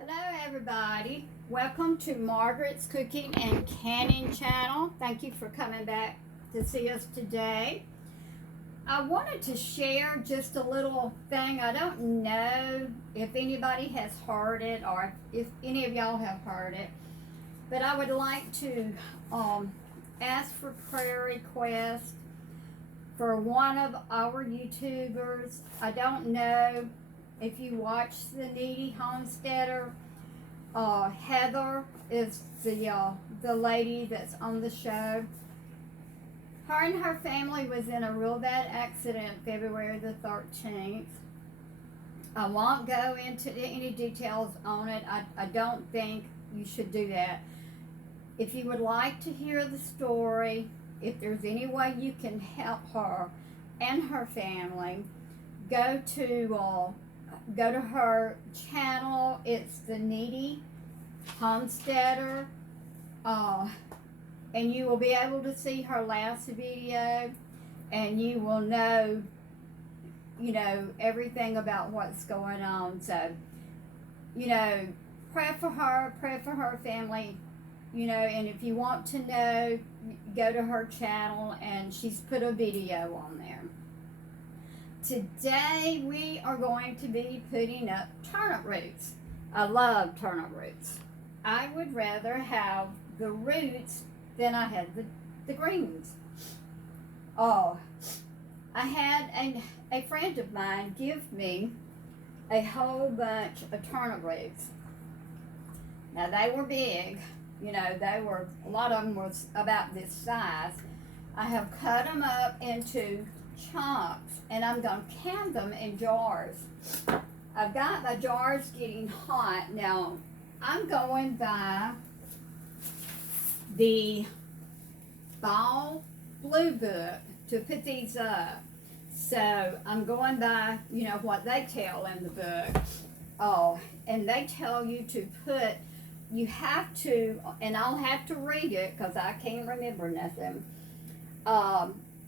Hello everybody, welcome to Margaret's Cooking and Canning channel. Thank you for coming back to see us today. I wanted to share just a little thing. I don't know if anybody has heard it or if any of y'all have heard it, but I would like to ask for prayer requests for one of our YouTubers. I don't know if you watch the Kneady Homesteader. Heather is the lady that's on the show. Her and her family was in a real bad accident February the 13th. I won't go into any details on it. I don't think you should do that. If you would like to hear the story, if there's any way you can help her and her family, go to her channel. It's the Kneady Homesteader, and you will be able to see her last video, and you will know everything about what's going on. So pray for her family, and if you want to know, go to her channel, and she's put a video on there. Today we are going to be putting up turnip roots. I love turnip roots. I would rather have the roots than I had the greens. Oh, I had a friend of mine give me a whole bunch of turnip roots. Now they were big, a lot of them was about this size. I have cut them up into chunks, and I'm going to can them in jars. I've got my jars getting hot. Now, I'm going by the Fall Blue Book to put these up. So, I'm going by, what they tell in the book. Oh, and they tell you to put, you have to, and I'll have to read it because I can't remember nothing.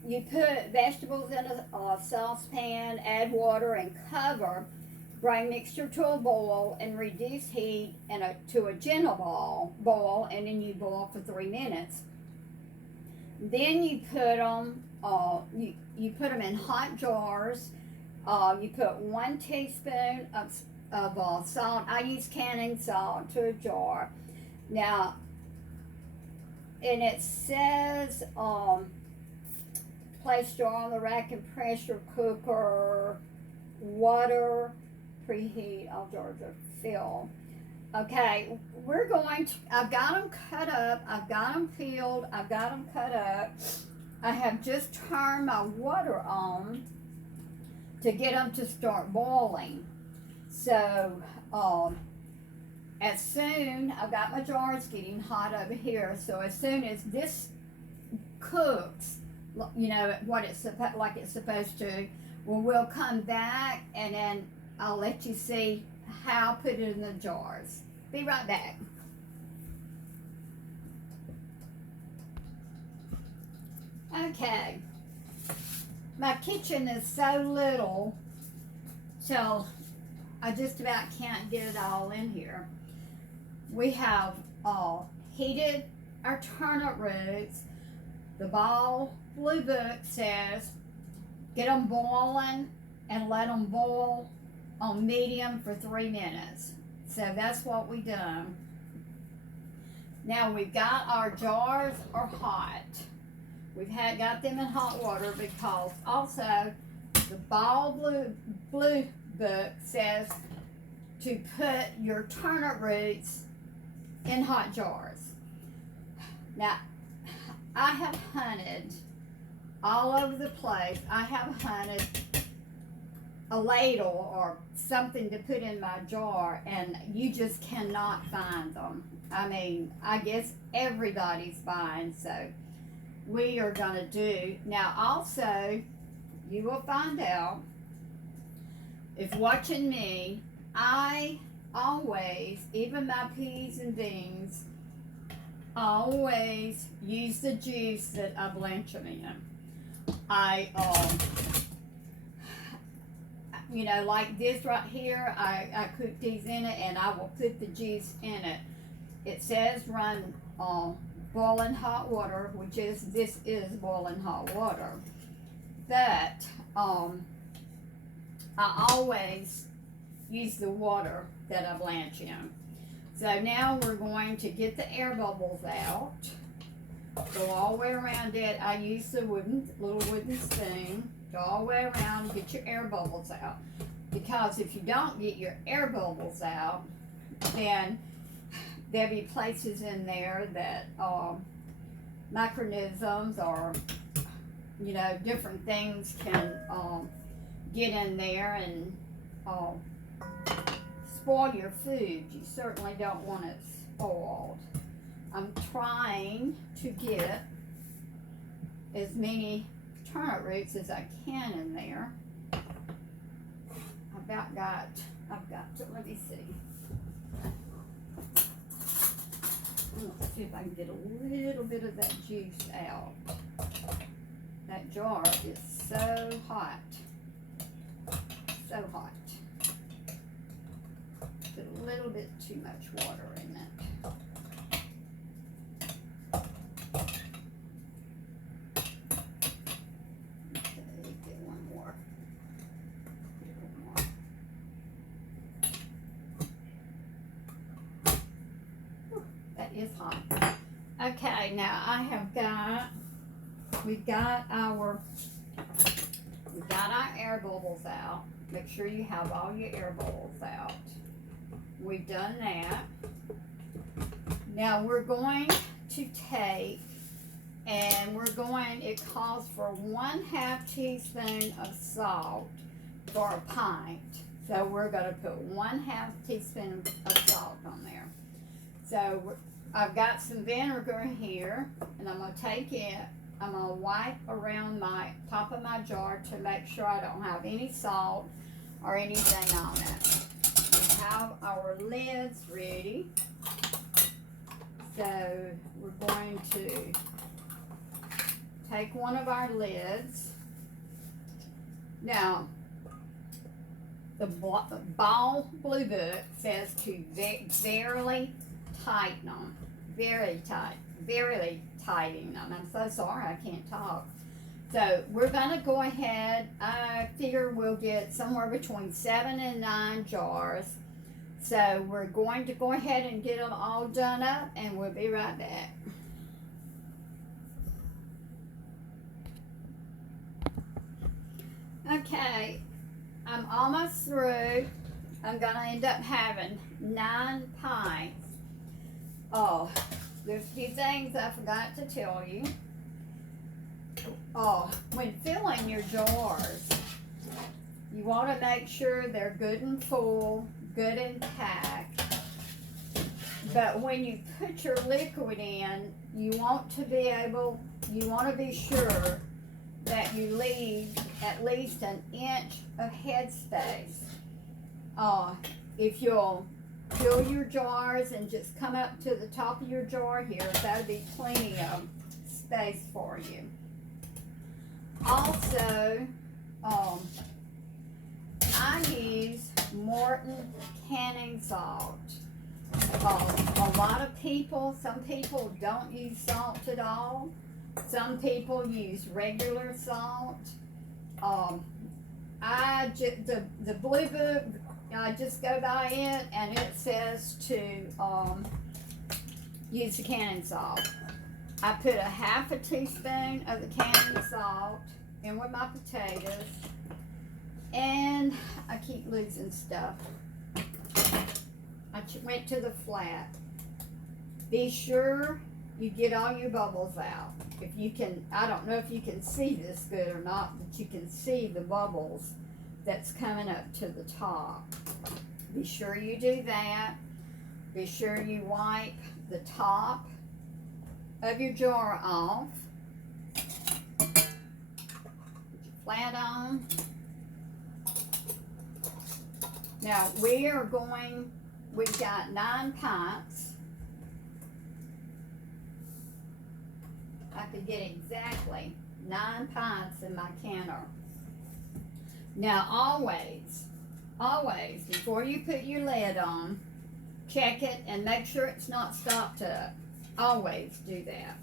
You put vegetables in a saucepan, add water, and cover. Bring mixture to a boil and reduce heat to a gentle boil, and then you boil for 3 minutes. Then you put them. You put them in hot jars. You put 1 teaspoon of salt. I use canning salt to a jar. Now, and it says. Place jar on the rack and pressure cooker, water, preheat, all jars are filled. Okay, I've got them cut up, I've got them peeled, I've got them cut up. I have just turned my water on to get them to start boiling. So, I've got my jars getting hot over here, so as soon as this cooks, what it's supposed to, we'll come back, and then I'll let you see how I put it in the jars. Be right back. Okay, my kitchen is so little, so I just about can't get it all in here. We have heated our turnip roots. The Ball Blue Book says get them boiling and let them boil on medium for 3 minutes. So that's what we done. Now we've got our jars are hot. We've got them in hot water because also the Ball Blue Book says to put your turnip roots in hot jars. Now, I have hunted all over the place. I have hunted a ladle or something to put in my jar, and you just cannot find them. I mean, I guess everybody's buying, so we are going to do. Now, also, you will find out, if watching me, I always, even my peas and beans, always use the juice that I blanch them in. you know, like this right here, I cook these in it and I will put the juice in it. It says run boiling hot water, which is, this is boiling hot water. But I always use the water that I blanch in. So now we're going to get the air bubbles out. Go all the way around it. I use the little wooden spoon. Go all the way around, get your air bubbles out. Because if you don't get your air bubbles out, then there'll be places in there that microorganisms or, you know, different things can get in there and spoil your food. You certainly don't want it spoiled. I'm trying to get as many turnip roots as I can in there. I've got to, let me see. Let's see if I can get a little bit of that juice out. That jar is so hot. So hot. Put a little bit too much water in it. Okay, get one more. Whew, that is hot. Okay, now I have got, we got our air bubbles out. Make sure you have all your air bubbles out. We've done that. Now we're going to take, and it calls for 1/2 teaspoon of salt for a pint. So we're going to put 1/2 teaspoon of salt on there. So I've got some vinegar here, and I'm going to take it. I'm going to wipe around my top of my jar to make sure I don't have any salt or anything on it. We have our lids ready. So we're going to take one of our lids. Now, the Ball Blue Book says to barely tighten them. Very tight. Very tighten them. I'm so sorry I can't talk. So we're going to go ahead. I figure we'll get somewhere between 7 and 9 jars. So we're going to go ahead and get them all done up, and we'll be right back. Okay, I'm almost through. I'm going to end up having 9 pints. Oh, there's a few things I forgot to tell you. When filling your jars, you want to make sure they're good and full, good and packed. But when you put your liquid in, you want to be sure that you leave at least an inch of headspace. If you'll fill your jars and just come up to the top of your jar here, that'll be plenty of space for you. Also, I use Morton canning salt. A lot of people, some people don't use salt at all. Some people use regular salt. The Blue Book, I just go by it, and it says to use the canning salt. I put a 1/2 teaspoon of the canning salt in with my potatoes, and I keep losing stuff. I went to the flat. Be sure you get all your bubbles out. If you can, I don't know if you can see this good or not, but you can see the bubbles that's coming up to the top. Be sure you do that. Be sure you wipe the top of your jar off. Put your flat on. Now we've got 9 pints. I could get exactly 9 pints in my canner. Now always, before you put your lid on, check it and make sure it's not stopped up. Always do that.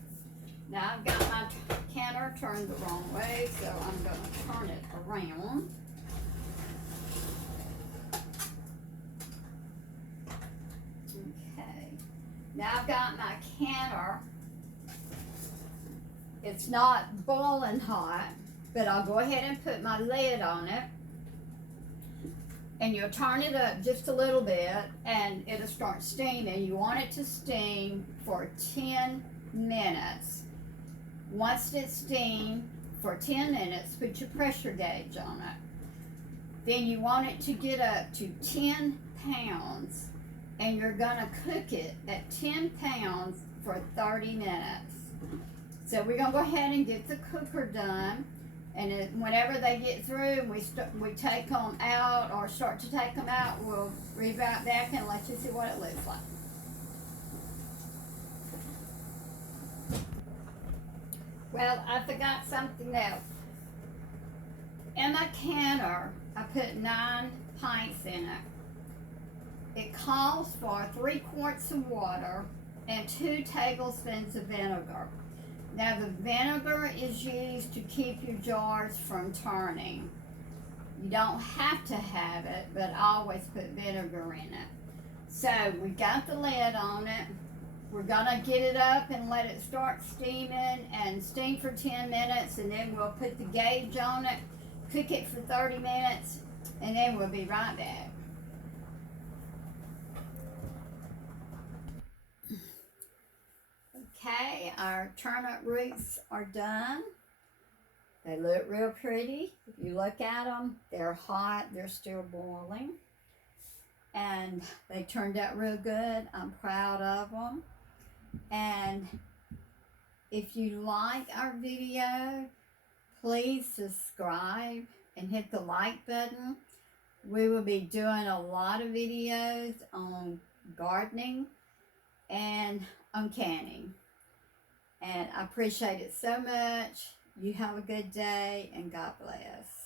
Now I've got my canner turned the wrong way, so I'm going to turn it around. Okay. Now I've got my canner. It's not boiling hot, but I'll go ahead and put my lid on it. And you'll turn it up just a little bit and it'll start steaming. You want it to steam for 10 minutes. Once it's steamed for 10 minutes, put your pressure gauge on it. Then you want it to get up to 10 pounds and you're gonna cook it at 10 pounds for 30 minutes. So we're gonna go ahead and get the cooker done. And whenever they get through and we take them out or start to take them out, we'll be right back and let you see what it looks like. Well, I forgot something else. In my canner, I put 9 pints in it. It calls for 3 quarts of water and 2 tablespoons of vinegar. Now the vinegar is used to keep your jars from turning. You don't have to have it, but I always put vinegar in it. So we got the lid on it. We're gonna get it up and let it start steaming and steam for 10 minutes, and then we'll put the gauge on it, cook it for 30 minutes, and then we'll be right back. Okay, our turnip roots are done. They look real pretty. If you look at them, they're hot, they're still boiling. And they turned out real good. I'm proud of them. And if you like our video, please subscribe and hit the like button. We will be doing a lot of videos on gardening and on canning. And I appreciate it so much. You have a good day and God bless.